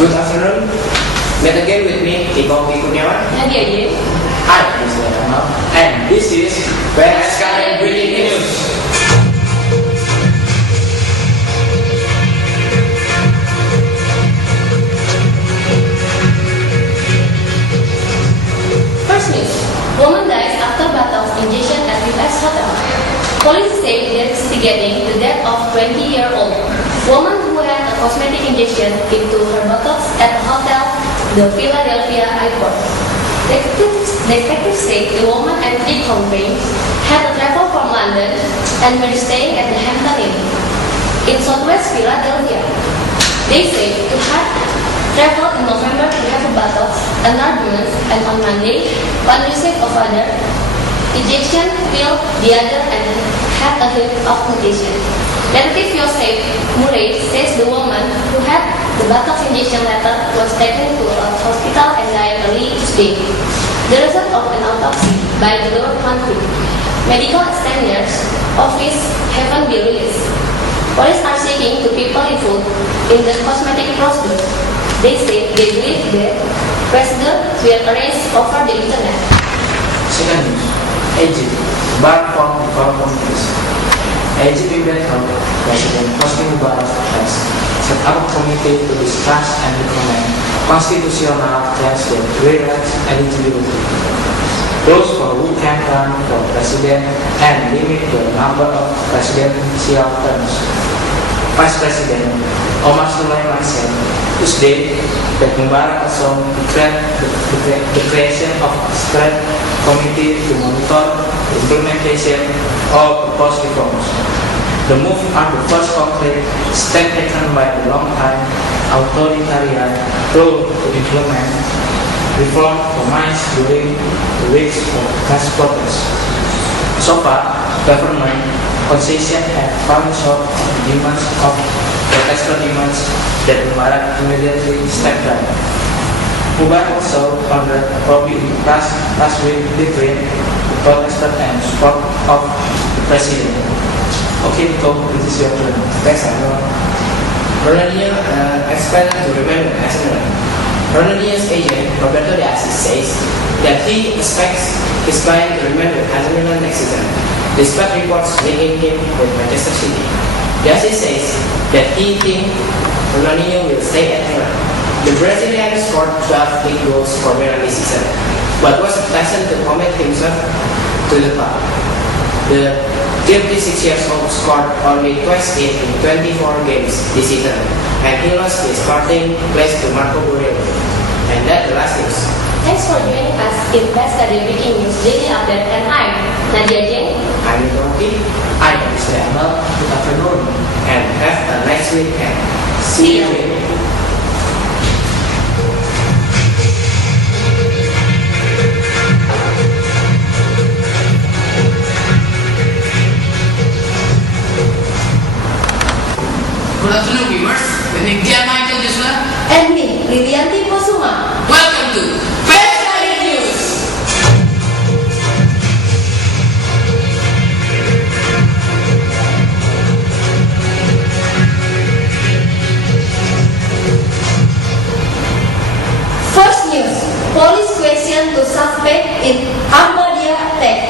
Good afternoon. Meet again with me, Iko Kurniawan. Nadia Ye. Hi, Mr. Rahman. And this is PSKN Breaking News. First news. Woman dies after battle injection at US hotel. Police say they're investigating the death of 20-year-old woman who had a cosmetic injection into her buttocks at a hotel, the Philadelphia Airport. Detectives say the woman and three comrades had a travel from London and were staying at the Hampton Inn in southwest Philadelphia. They say to have traveled in November to have a buttocks enlargement, and on Monday, one received a further injection filled the other and had a hit of mutation. Detective Joseph Murray says the woman who had the buttocks injection letter was taken to a hospital and died early Tuesday. The result of an autopsy by the Lower County Medical Examiner's Office haven't been released. Police are seeking two people involved in the cosmetic procedure. They say they believe the procedure will arrange over the internet. Second news. Egypt. Bar from communities. Egypt President Hosni Mubarak has set up a committee to discuss and recommend constitutional changes that rewrite eligibility. Those who can run for president and limit the number of presidential terms. Vice President Omar Sulaiman said Tuesday that Mubarak also declared the creation of a secret committee to monitor the implementation of proposed reforms. The move are the first concrete step taken by the long-time authoritarian rule to implement reform promised during the weeks of mass protests. So far, government concessions have fallen short of the demands of protester demands that Mubarak immediately stepped down. Mubarak also ordered a probing last week between the protesters and support of the president. Okay, Nico, this is your turn. Thanks, Arnold. Ronaldinho expected to remain the national. Ronaldinho's agent, Roberto De Assis, says that he expects his client to remain with AC Milan next season, despite reports linking him with Manchester City. De Assis says that he thinks Ronaldinho will stay at Milan. The Brazilian scored 12 league goals for Milan this season, but was reluctant to commit himself to the club. The 36 years old scored only twice in 24 games this season, and he lost his starting place to Marco Borrello. And that's the last news. Thanks for joining us in PSKN Breaking News Daily Update, and I'm Nadia Jeng. I'm Nicky. I'm Mr. Ahmad. Good afternoon. And have a nice weekend. See you. Good afternoon, viewers. With me, Dian Michael Joshua. And me, Lilianti Posuma. Welcome to PSKN News. First news. Police question to suspect in Ahmadiyya attack.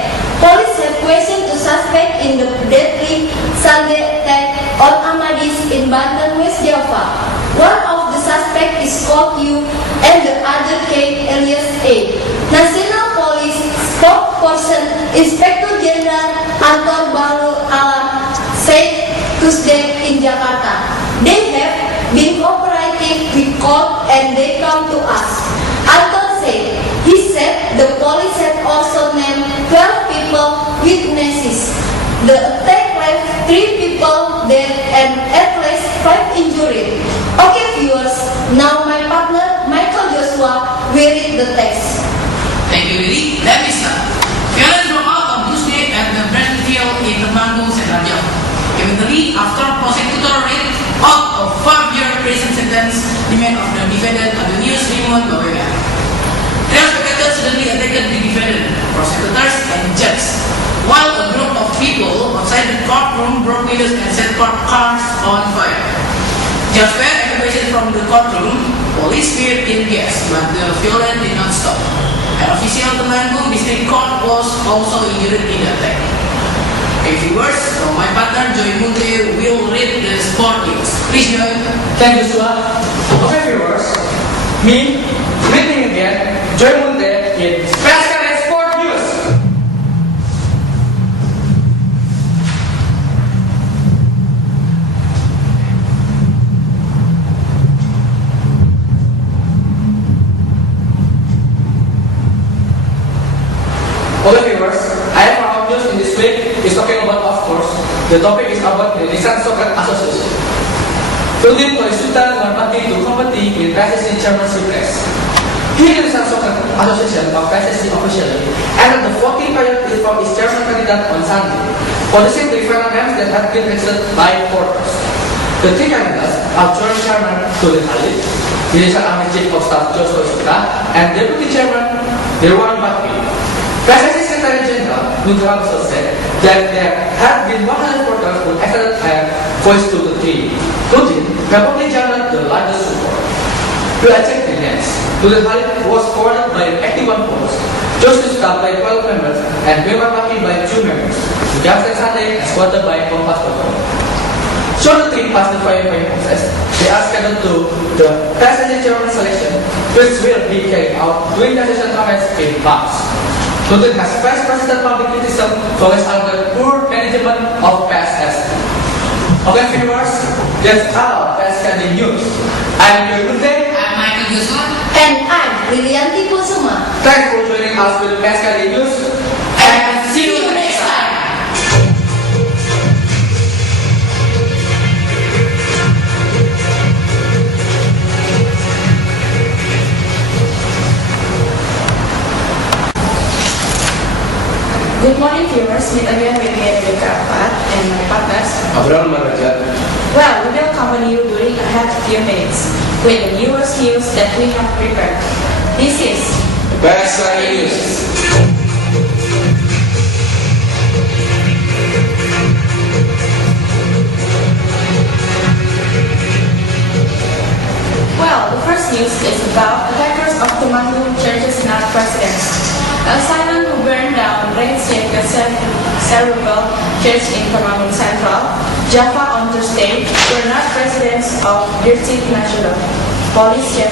Police have questioned to suspect in the deadly Sunday attack on Ahmadis in Banten, West Java. One of the suspects is called U and the other K alias A. National Police spokesperson Inspector General Anton Bahrul Alam said Tuesday in Jakarta. They have been cooperative with court and they come to us. Anton said, he said the police had also named 12 people witnesses. The attack left 3 people dead and at least 5 injured. Okay viewers, now my partner Michael Joshua will read the text. Thank you, Lily. Let me start. Violence broke out on Tuesday at the Brandfield in Temanggung, Central Java. Immediately after prosecutor read out a 5-year prison sentence demand of the defendant Antonius Raymond Bawega. Three spectators suddenly attacked the defendant, prosecutors, and judge, while a group of people outside the courtroom broke windows and set cars on fire. Just where evacuation from the courtroom police fired tear gas, but the violence did not stop. An official Temanggung District Court was also injured in the attack. Okay, viewers, so my partner Joy Munte will read the sport news. Please, Joy. Thank you, Joshua. Okay, viewers. Me, greeting again, Joy Munte in Pascal Sport News. Okay, viewers, I have our news in this week is talking about, of course, the topic is about the Nissan Soccer Association. Today, Sultan Marpati to compete with PSSI Chairmanship race. Here, the Nissan Soccer Association of PSSI officially entered the 40 pilot list from its chairman candidate on Sunday, possessing the final names that had been listed by voters. The three candidates are joint chairman Tulin Khalid, the Nissan Army Chief of Staff Joshua Isuka, and Deputy Chairman Nirwan Bakri. PSSI Secretary General Nugraha also said that there had been 100 voters who acted and voiced to the three, including Republic General, the largest support. To check the names, Tulin Khalid was forwarded by 81 votes, Joshua Isuka by 12 members, and Nirwan Bakri by 2 members. Jamsen Sate is voted by 4 voters. So the three passed the qualifying process. They are scheduled to the PSSI Chairman selection, which will be carried out during the session comments in March. Nutun has faced persistent public criticism for his poor management of PSS. Okay, viewers, that's our PSSI news. I'm Joy Munte. I'm Michael Joshua. And I'm Lilianti Kusuma. Thanks for joining us with PSSI news. And see you next time. Good morning, viewers. Meet again with me, Rebecca Afat, and my partners. Abraham Maraja. Well, we will accompany you during a few minutes with the newest news that we have prepared. This is PSSI News. Well, the first news is about attackers of Temanggung Church's not presidents. An assailant who burned down Rainsafe Cerebral Church in Temanggung Central, Java on Thursday, were not residents of Dirtik Nasional. Police Chief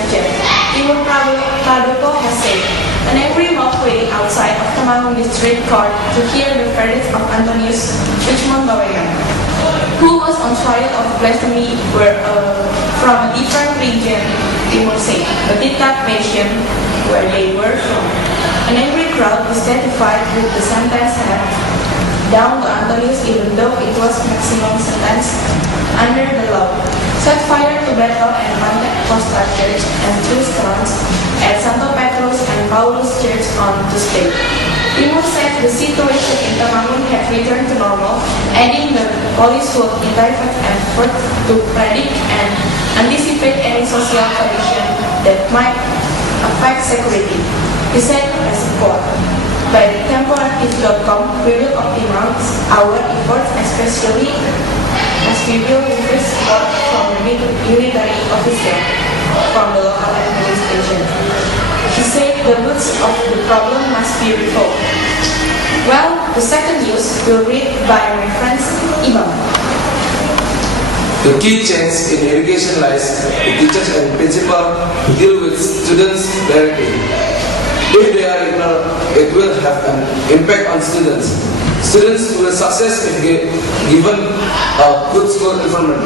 Timur Pradopo has said, an angry mob waiting outside of Temanggung District Court to hear the verdict of Antonius Richmond Bawegan, who was on trial of blasphemy from a different region, Timur said, but did not mention where they were from. An angry crowd dissatisfied with the sentence handed down to Antonius even though it was maximum sentence under the law. Set fire to Bethel and Mante Costa Church and threw stones at Santo Petrus and Paulus Church on Tuesday. Timur said the situation in Temanggung had returned to normal, adding the police would intensify efforts to predict and anticipate any social condition that might affect security. He said as a quote, by temporative.com, we will optimize our efforts, especially as we will increase support from the military officials from the local administration. He said the roots of the problem must be resolved. Well, the second news will read by my friends Imam. The key change in education lies in teachers and principal who deal with students directly. If they are ignorant, it will have an impact on students. Students will success if given a good school environment.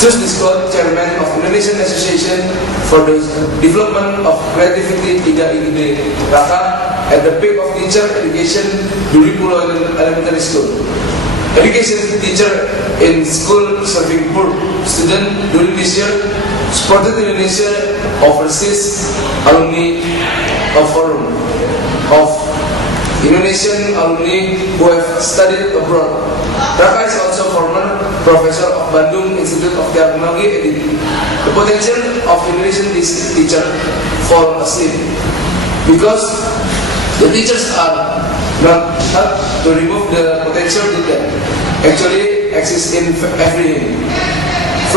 Just this quote, Chairman of Indonesian Association for the Development of Creativity Ida Igede Raka at the peak of teacher education Duri Pulau Elementary School. Education teacher in school serving poor students during this year supported Indonesia overseas alumni of forum of Indonesian alumni who have studied abroad. Raka is also former professor of Bandung Institute of Technology. The potential of Indonesian teacher fall asleep because the teachers are not to remove the potential that actually exists in everything.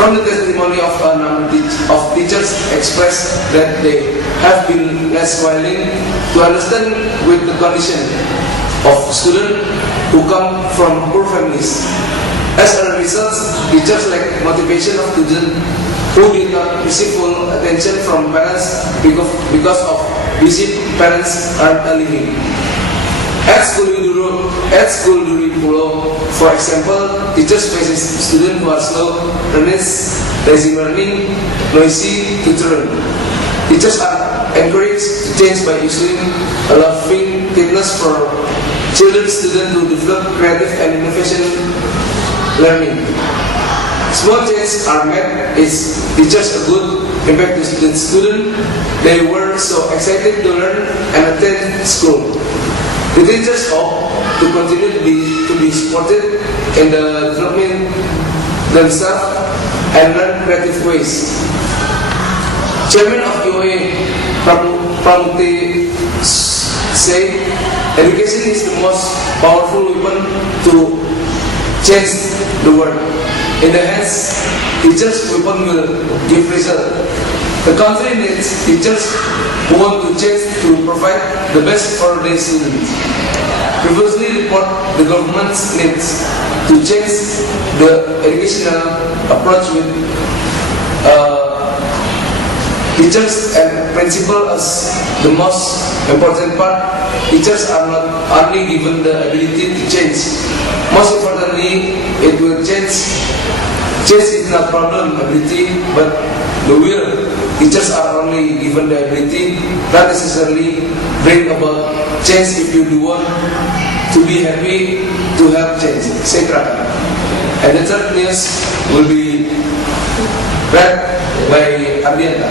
From the testimony of a number of teachers expressed that they have been less willing to understand with the condition of students who come from poor families. As a result, teachers lack motivation of students who did not receive full attention from parents because of busy parents aren't living. At school during Pulau, for example, teachers faces students who are slow, lazy learning, noisy tutoring. Teachers are encouraged to change by using a loving kindness for children, students to develop creative and innovation learning. Small changes are made is teachers a good impact to the students. They were so excited to learn and attend school. The teachers hope to continue to be supported in the development themselves and learn creative ways. Chairman of UOA, Pramukti, said, education is the most powerful weapon to change the world. In the hands, teachers' weapon will give result. The country needs teachers who want to change to provide the best for their students. Previously report the government's needs to change the educational approach with teachers and principal as the most important part. Teachers are not only given the ability to change. Most importantly, it will change. Change is not problem ability, but the will. Teachers are only given the ability, not necessarily bring about change if you do want to be happy to help change, etc. And the third news will be read by Ardianta.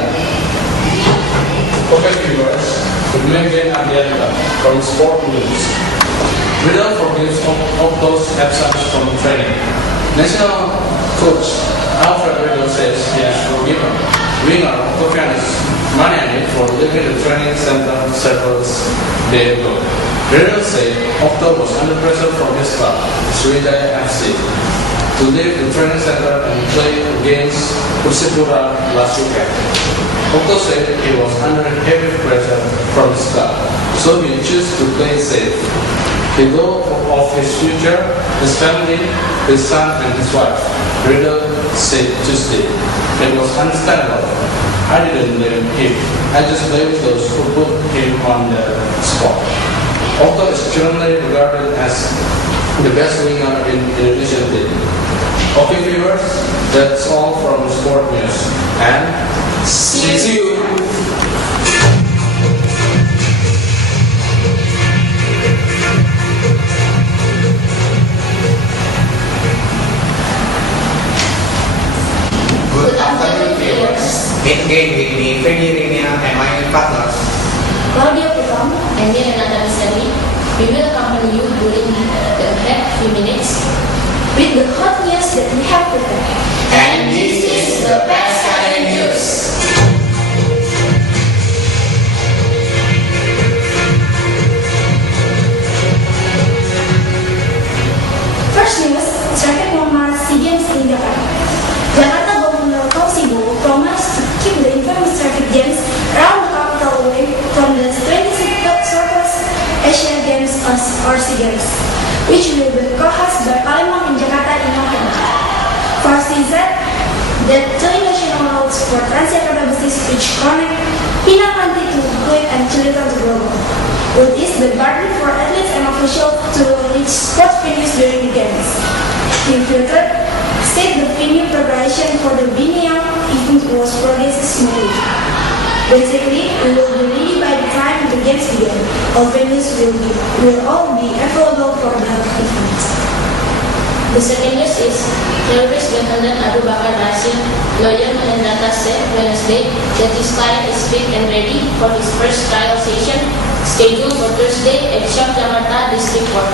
Okay, viewers, we maintain Ardianta from Sport News. Riddle forgives Octo's absence from training. National coach Alfred Riddle says he has forgiven winger Octavianus Maniani for leaving the training center several days ago. Riddle said Octo was under pressure from his club, Sriwijaya FC, to leave the training center and play against Persipura last weekend. Octo said he was under heavy pressure from his club, so he chose to play safe. He thought of his future, his family, his son and his wife. Riddle said Tuesday. It was understandable. I didn't blame him. I just blamed those who put him on the spot. Octo is generally regarded as the best winger in Indonesian team. Okay, viewers, that's all from Sport News. And see you. Good afternoon, viewers. Meet again with me, Freddy Renia, and my partners. Claudia Puram and Renata Misali, we will accompany you during the next few minutes with the hot news that we have prepared. And this is the best current news. First news, circuit Muhammad SEA Games in Jakarta. Jakarta Governor Kausibo promised to keep the infamous circuit games around the capital away from the 26th Southeast Asian Games or SEA Games, which will be co-hosted by Palembang in Jakarta in November. For CZ, the two national roads for Transjakarta Business which connect Pinang to Kuwait and Cililitan to Grogol will ease the burden for athletes and officials to reach sports venues during the games. In future, said the venue preparation for the Biennial event was progressing smoothly. Basically, we will be ready by the time the games begin. All venues will all be available for the event. The second news is terrorist defendant Abu Bakar Nasir, lawyer Mahendrata said Wednesday that his client is fit and ready for his first trial session scheduled for Thursday at Shah Jakarta District Court.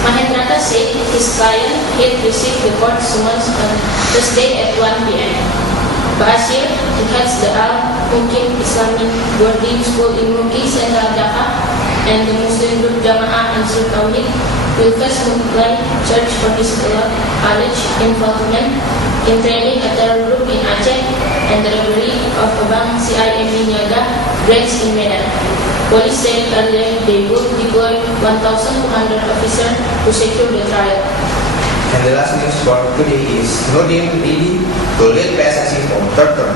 Mahendrata said his client had received the court summons on Thursday at 1 p.m. Bashir, who heads the Al-Mungkin Islamic Boarding School in Muki, Central Dhaka, and the Muslim group Jamaah Ansur Tauhid will first multiply church particular alleged involvement in training a terror group in Aceh and the robbery of a bank CIMB Niaga branch in Medan. Police said earlier they would deploy 1,200 officers to secure the trial. And the last news for today is Nurdin ready to lead PSSI for third term.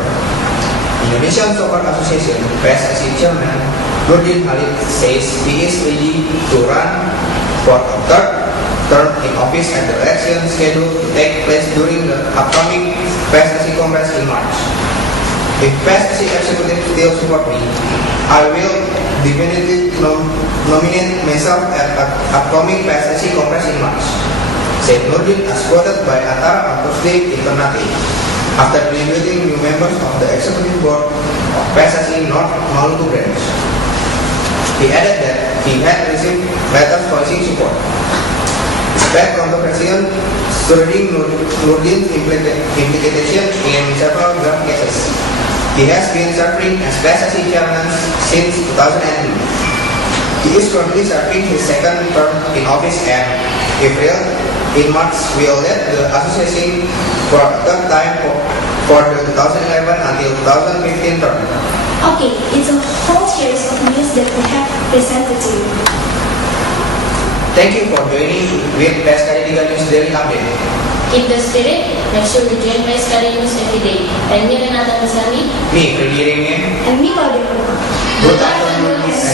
Indonesian Soccer Association PSSI Chairman Nurdin Halid says he is ready to run for a third term in office at the election scheduled to take place during the upcoming PSSI Congress in March. If PSSI executive still support me, I will definitively nominate myself at the upcoming PSSI Congress in March, said Nurdin as quoted by Antara on Thursday International after eliminating new members of the executive board of PSSI North Maluku branch. He added that he had received letters voicing support. Despite controversial surrounding Nurdin's implication in several drug cases, he has been serving as PSSI chairman since 2003. He is currently serving his second term in office and April. In March, we will lead the association for a third time for the 2011 until 2015 term. Okay, it's a whole series of news that we have presented to you. Thank you for joining with PSKD 3 News Daily Update. Keep the spirit, make sure to join PSKD News every day. And me Renata Misani, Me, Freddy Rene. And me, Claudia Purba. Good afternoon and